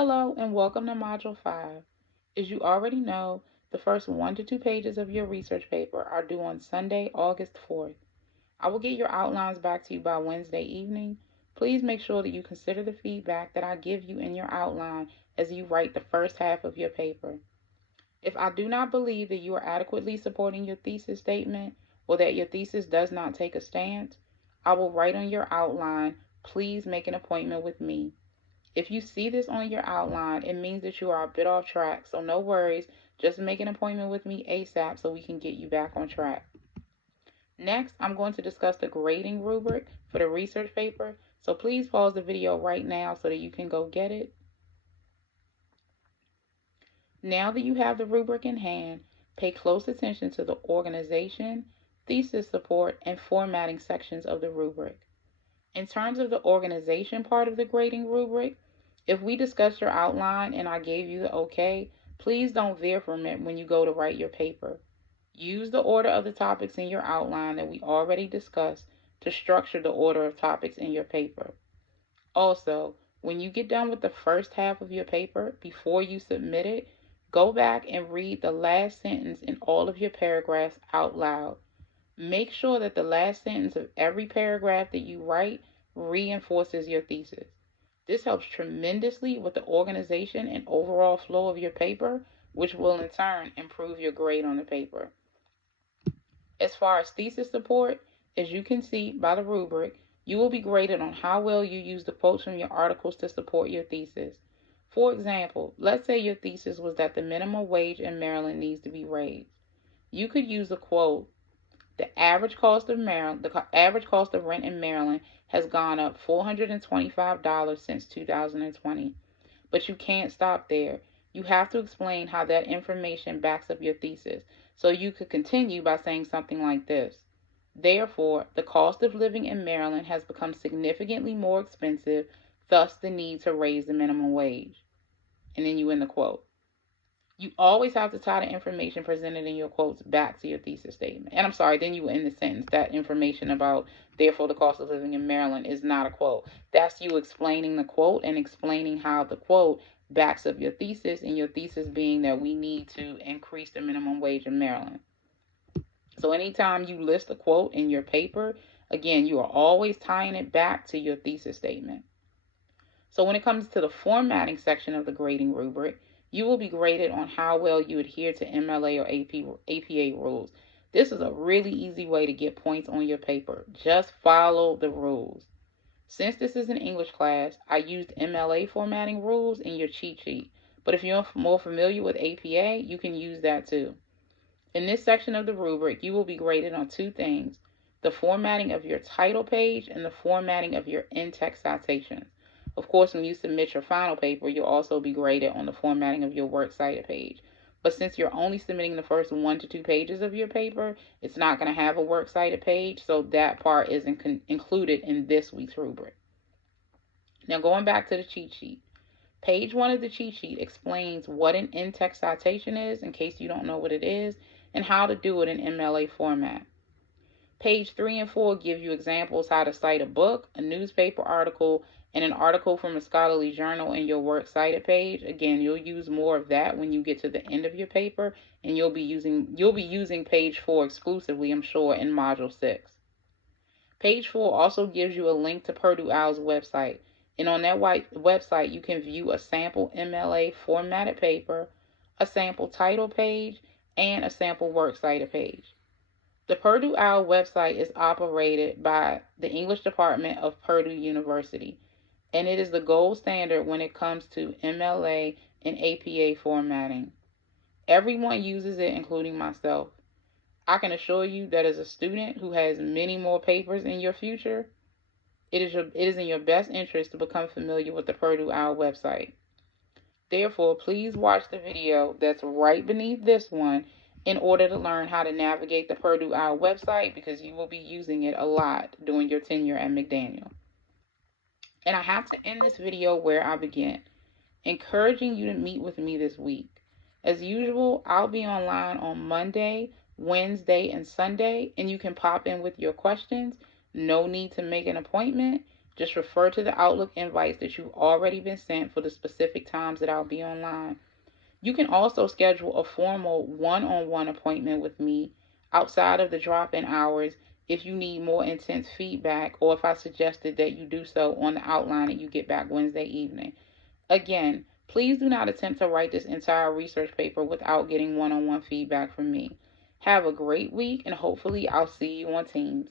Hello and welcome to Module 5. As you already know, the first 1 to 2 pages of your research paper are due on Sunday, August 4th. I will get your outlines back to you by Wednesday evening. Please make sure that you consider the feedback that I give you in your outline as you write the first half of your paper. If I do not believe that you are adequately supporting your thesis statement or that your thesis does not take a stance, I will write on your outline, "Please make an appointment with me." If you see this on your outline, it means that you are a bit off track, so no worries. Just make an appointment with me ASAP so we can get you back on track. Next, I'm going to discuss the grading rubric for the research paper, so please pause the video right now so that you can go get it. Now that you have the rubric in hand, pay close attention to the organization, thesis support, and formatting sections of the rubric. In terms of the organization part of the grading rubric, if we discussed your outline and I gave you the okay, please don't veer from it when you go to write your paper. Use the order of the topics in your outline that we already discussed to structure the order of topics in your paper. Also, when you get done with the first half of your paper, before you submit it, go back and read the last sentence in all of your paragraphs out loud. Make sure that the last sentence of every paragraph that you write reinforces your thesis. This helps tremendously with the organization and overall flow of your paper, which will in turn improve your grade on the paper. As far as thesis support, as you can see by the rubric, you will be graded on how well you use the quotes from your articles to support your thesis. For example, let's say your thesis was that the minimum wage in Maryland needs to be raised. You could use the quote, the average cost of rent in Maryland has gone up $425 since 2020. But you can't stop there. You have to explain how that information backs up your thesis. So you could continue by saying something like this. Therefore, the cost of living in Maryland has become significantly more expensive, thus the need to raise the minimum wage. And then you end the quote. You always have to tie the information presented in your quotes back to your thesis statement. And I'm sorry, then you end the sentence. That information about, therefore, the cost of living in Maryland is not a quote. That's you explaining the quote and explaining how the quote backs up your thesis, and your thesis being that we need to increase the minimum wage in Maryland. So anytime you list a quote in your paper, again, you are always tying it back to your thesis statement. So when it comes to the formatting section of the grading rubric, you will be graded on how well you adhere to MLA or APA rules. This is a really easy way to get points on your paper. Just follow the rules. Since this is an English class, I used MLA formatting rules in your cheat sheet. But if you're more familiar with APA, you can use that too. In this section of the rubric, you will be graded on two things: the formatting of your title page and the formatting of your in-text citations. Of course, when you submit your final paper, you'll also be graded on the formatting of your works cited page. But since you're only submitting the first 1 to 2 pages of your paper, it's not going to have a works cited page, so that part isn't included in this week's rubric. Now, going back to the cheat sheet. Page 1 of the cheat sheet explains what an in-text citation is, in case you don't know what it is, and how to do it in MLA format. Page 3 and 4 give you examples how to cite a book, a newspaper article, and an article from a scholarly journal in your works cited page. Again, you'll use more of that when you get to the end of your paper, and you'll be using page 4 exclusively, I'm sure, in Module 6. Page 4 also gives you a link to Purdue OWL's website, and on that website you can view a sample MLA formatted paper, a sample title page, and a sample works cited page. The Purdue OWL website is operated by the English department of Purdue University, and it is the gold standard when it comes to MLA and APA formatting. Everyone uses it, including myself. I can assure you that as a student who has many more papers in your future, it is in your best interest to become familiar with the Purdue OWL website. Therefore, please watch the video that's right beneath this one in order to learn how to navigate the Purdue OWL website, because you will be using it a lot during your tenure at McDaniel. And I have to end this video where I began, encouraging you to meet with me this week. As usual, I'll be online on Monday, Wednesday, and Sunday, and you can pop in with your questions. No need to make an appointment. Just refer to the Outlook invites that you've already been sent for the specific times that I'll be online. You can also schedule a formal one-on-one appointment with me outside of the drop-in hours if you need more intense feedback, or if I suggested that you do so on the outline that you get back Wednesday evening. Again, please do not attempt to write this entire research paper without getting one-on-one feedback from me. Have a great week, and hopefully I'll see you on Teams.